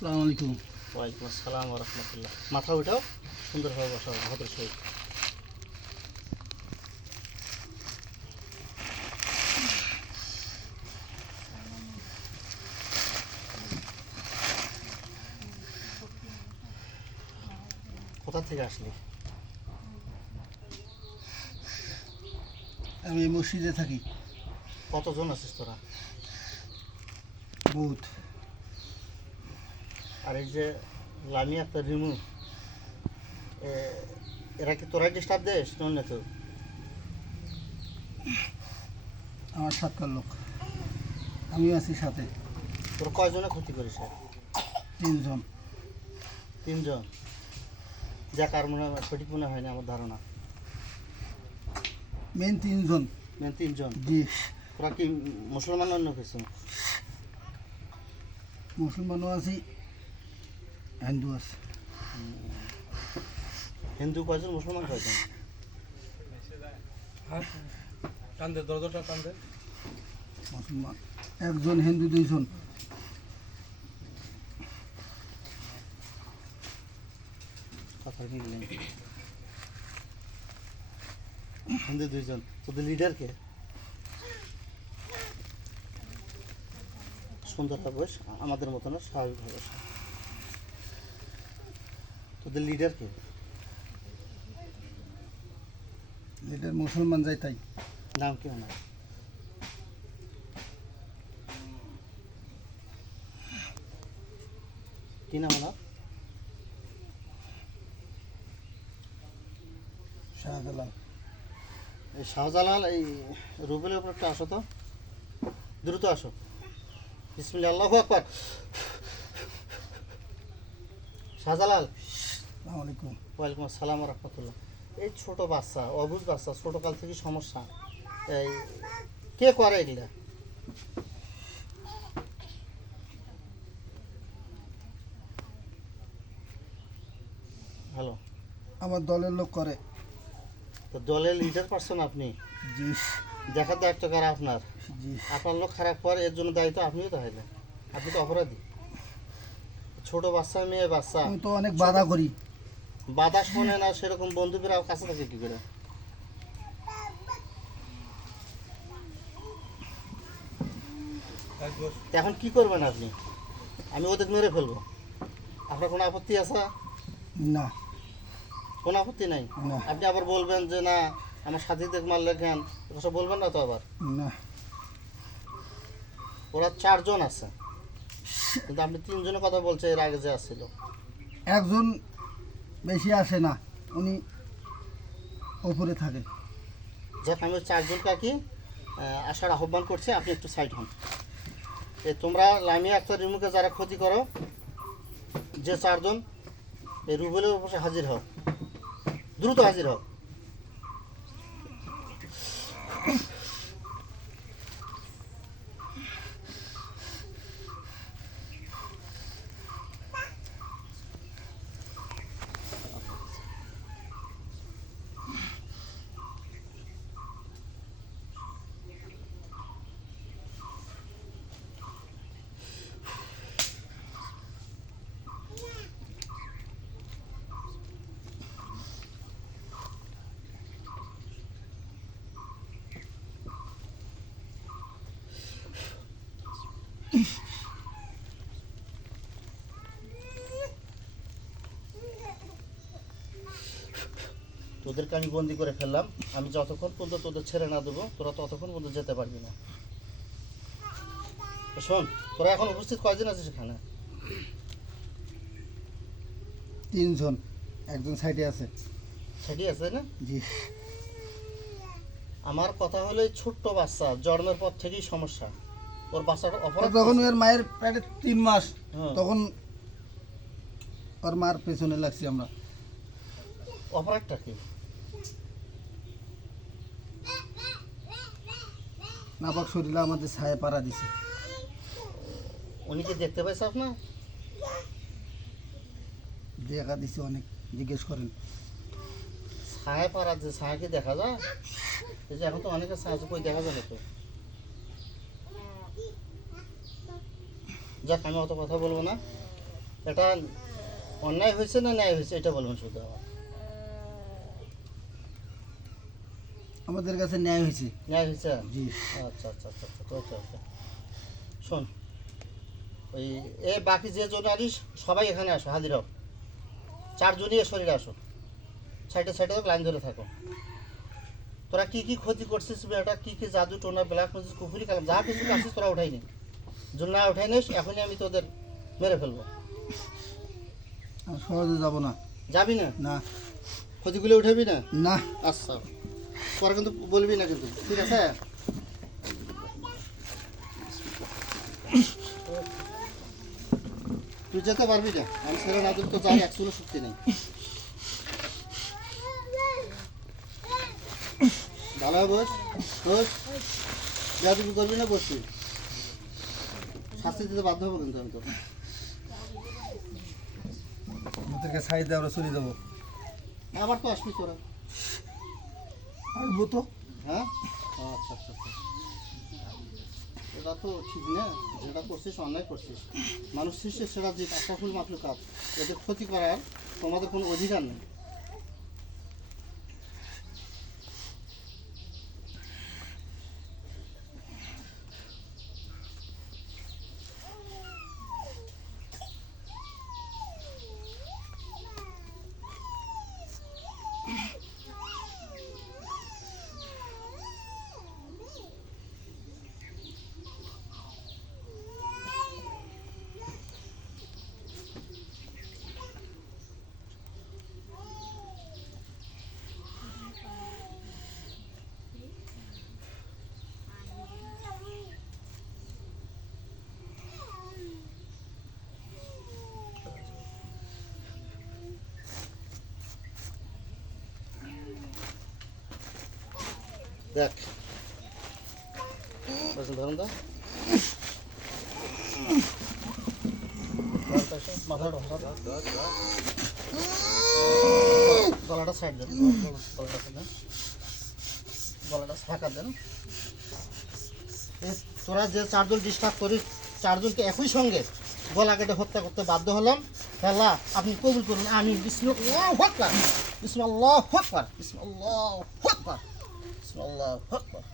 সালাম আলাইকুম। ওয়ালাইকুম আসসালাম রহমতুল্লাহ। মাথা উঠাও সুন্দরভাবে বসাও ভদ্র সহিত কোথা থেকে আসলি? আমি মসজিদে থাকি। কতজন আছিস তোরা? বহুত। আর এই যে লামি একটা রিমু এরা কি তোরাই ডিস্টার্ব দেশ? অন্য তো আমার সাতকার লোক। আমিও আছি সাথে। তোর কয়জনে ক্ষতি করিস? তিনজন। তিনজন? যাক আর মনে হয় সঠিক মনে হয় না আমার ধারণা। মেন তিনজন। মেন তিনজন? জি। তোরা কি মুসলমান অন্য কিছু? মুসলমানও আছি হিন্দু আছে। হিন্দু কয়জন মুসলমান কয়জন? টানদে দরজাটা টানদে মুসলমান। একজন হিন্দু দুইজন। হিন্দু দুইজন। তোদের লিডার কে? সুন্দর বয়স আমাদের মতো না স্বাভাবিক বয়স তোদের লিডার কে? এটার মুসলমান যাই তাই। নাম কি ওনার? কি নাম ওনার? শাহজালাল। এই শাহজালাল এই রুবেলের উপর একটু আসো তো। দ্রুত আসো। বিসমিল্লাহ আল্লাহু আকবার। শাহজালাল আসসালামু আলাইকুম। ওয়ালাইকুম আসসালাম রহমতুল্লাহ। এই ছোট বাচ্চা অবুজ বাচ্চা ছোটকাল থেকে সমস্যা। এই কে করে এগুলা? হ্যালো। আমার দলের লোক করে। তো দলের লিডার পারসন আপনি? জি। দেখার দায়িত্ব কার আপনার? জি। আপনার লোক খারাপ করে এর জন্য দায়িত্ব আপনিও তো হইলেন আপনি তো অপরাধী। ছোট বাচ্চা মেয়ে বাচ্চা। আমি তো অনেক বাধা করি। বাধা শোনে না সেরকম বন্ধুদের কাছে থাকে কি করে? তো এখন কি করবেন আপনি? আমি ওদের মেরে ফেলব। আপনার কোনো আপত্তি আছে? না। কোনো আপত্তি নাই? আপনি আবার বলবেন যে না আমার সাথীদের মারলে কেন? এসব বলবেন না তো আবার? না। ওরা চারজন আছে। কিন্তু আপনি তিনজনের কথা বলছে এর আগে যে আসছিল। একজন বেশি আসে না, উনি ওপরে থাকেন। যাক, আমি চারজন কাকি আসার আহ্বান করছি, আপনি একটু সাইড হন। এ, তোমরা লামিয়া আক্তার রিমুকে যারা ক্ষতি করো, যে চারজন এই রুবেলের উপরে হাজির হও। দ্রুত হাজির হও। তোদেরকে আমি বন্দি করে ফেললাম। আমি যতক্ষণ পর্যন্ত তোদের ছেড়ে না দেবো তোরা ততক্ষণ পর্যন্ত যেতে পারবি না। শোন তোরা এখন উপস্থিত কয়দিন আছিস সেখানে তিনজন। একজন সাইডে আছে। সেটি আছে না? জি। আমার কথা হলো এই ছোট্ট বাচ্চা জন্মের পর থেকেই সমস্যা। ওর বাচ্চাটা অপরাধ তখন ওর মায়ের পেটে তিন মাস। হ্যাঁ। তখন ওর মার পেছনে লাগছি আমরা। অপরাধটা কি? নাপাক শরীরে আমাদের ছায়া পাড়া দিছে। উনি কি দেখতে পাইছে আপনার? দেখা দিছে অনেক জিজ্ঞেস করেন। ছায়া পাড়া যে ছায়া কি দেখা যায়? এই যে এখন তো অনেকে ছায়া কই দেখা না তো। যাক আমি অত কথা বলব না। এটা অন্যায় হয়েছে না ন্যায় হয়েছে এটা বলবেন শুধু আমার আমাদের কাছে ন্যায় হয়েছে। ন্যায় হয়েছে? জি। আচ্ছা আচ্ছা আচ্ছা আচ্ছা ওকে ওকে। শোন ওই এ বাকি যে জন আরিস সবাই এখানে আসো হাজির হও। চারজনই এ শরীরে আসো। সাইডে সাইডে লাইন ধরে থাকো। তোরা কি কি ক্ষতি করছিস বেটা? কি কি জাদু টোনা ব্ল্যাক ম্যাজিক কুফুরি কালাম যা কিছু আসছিস তোরা উঠাই নি। যদি না উঠাই নিস এখনই আমি তোদের মেরে ফেলব। সহজে যাব না। যাবি না? না। ক্ষতিগুলো উঠাবি না? না। আচ্ছা। পরে কিন্তু বলবি না কিন্তু ঠিক আছে? তুই যেতে পারবি না আমি ছেড়ে না তো যাই একচুলো শক্তি নেই। ভালো বস বস। যা তুমি করবি না বসবি শাস্তি দিতে বাধ্য হব কিন্তু আমি তোকে। আমাদেরকে সাইড দিয়ে আমরা চলে যাব। আবার তো আসবি তোরা। আসব তো? হ্যাঁ? আচ্ছা আচ্ছা আচ্ছা। এটা তো ঠিক না। যেটা করছিস, অন্যায় করছিস। মানুষ সৃষ্টির সেটা যে ফুল মাত্র কাপ এদের ক্ষতি করার তোমাদের কোনো অধিকার নেই। দেখ। ধরুন তো। গলাটা সাইড দেন, গলাটা দেন। গলাটা ফাঁকা দেন। তোরা যে চারজন ডিস্টার্ব করিস, চারজনকে একই সঙ্গে গলা কেটে হত্যা করতে বাধ্য হলাম। আল্লাহ আপনি কবুল করুন, আমি বিসমুল্লাহ হকবার বিসমুল্লাহ হকবার বিসমুল্লাহ হকবার বিসমুল্লাহ হকবার